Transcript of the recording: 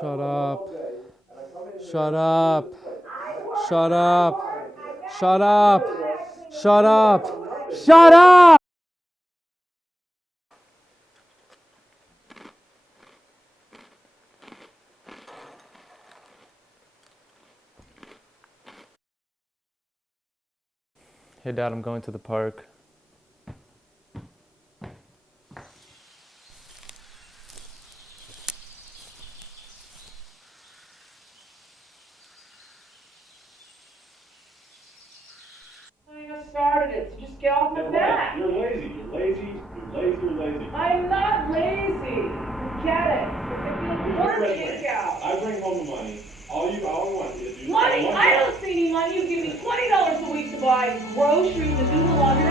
Shut up. Shut up. Shut up. Shut up. Shut up. Shut up! Hey Dad, I'm going to the park. Started it, so just get off my back. You're lazy. You're lazy. You're lazy. You're lazy. I'm not lazy. Get it. What takeout? I bring home the money. All I want is Money? I don't see any money. You give me $20 a week to buy groceries and do the laundry.